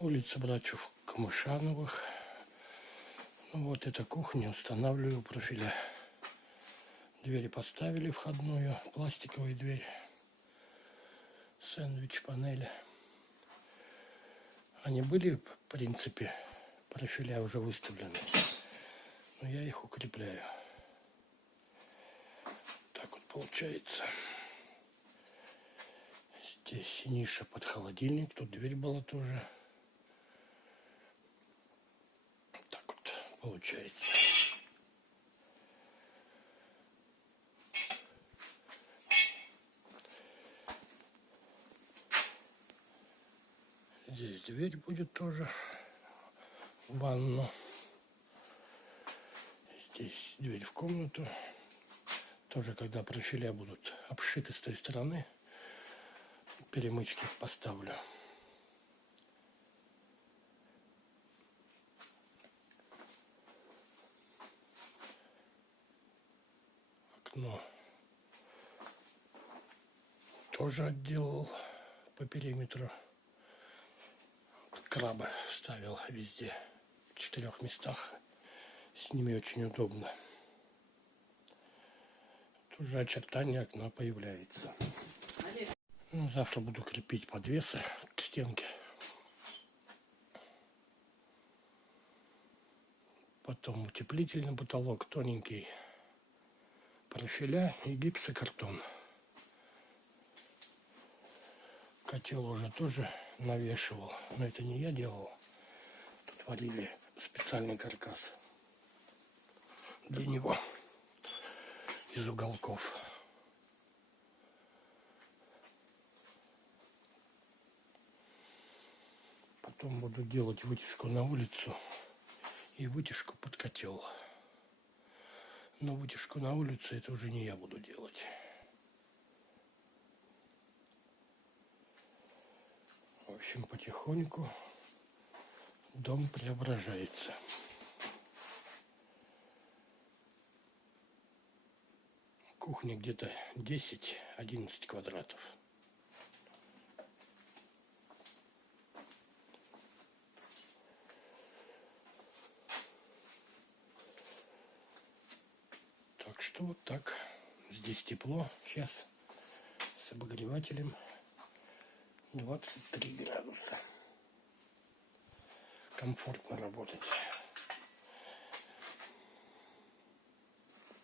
Улица братьев Камышановых. Ну, вот эта кухня, устанавливаю профиля. Двери поставили входную, пластиковую дверь, сэндвич, панели. Они были, в принципе, профиля уже выставлены, но я их укрепляю. Так вот получается. Здесь ниша под холодильник, тут дверь была тоже. Так вот получается. Здесь дверь будет тоже в ванну. Здесь дверь в комнату. Тоже когда профиля будут обшиты с той стороны, перемычки поставлю. Окно тоже отделал по периметру. Крабы ставил везде, в 4 местах. С ними очень удобно. Тут же очертание окна появляется. Ну, завтра буду крепить подвесы к стенке. Потом утеплительный потолок тоненький, профиля и гипсокартон. Котел уже тоже навешивал, но это не я делал. Тут варили специальный каркас для него из уголков. Потом буду делать вытяжку на улицу и вытяжку под котел. Но вытяжку на улицу это уже не я буду делать. В общем, потихоньку дом преображается. Кухня где-то 10-11 квадратов. Так что вот так. Здесь тепло сейчас с обогревателем. 23 градуса. Комфортно работать.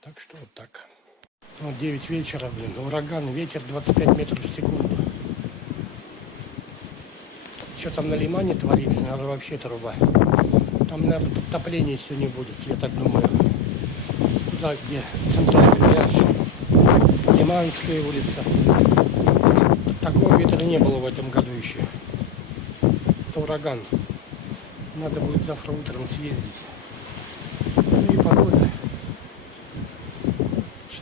Так что вот так. Вот 9 вечера, блин, ураган, ветер 25 метров в секунду. Что там на Лимане творится, надо вообще труба. Там, наверное, подтопления сегодня будет, я так думаю. Туда, где центральный пляж, Лиманская улица. Такого ветра не было в этом году еще. Это ураган. Надо будет завтра утром съездить. Ну и погода.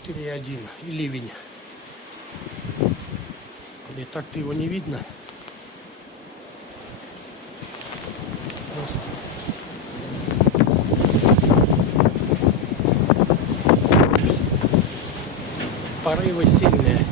4,1 и ливень. И так-то его не видно. Порывы сильные.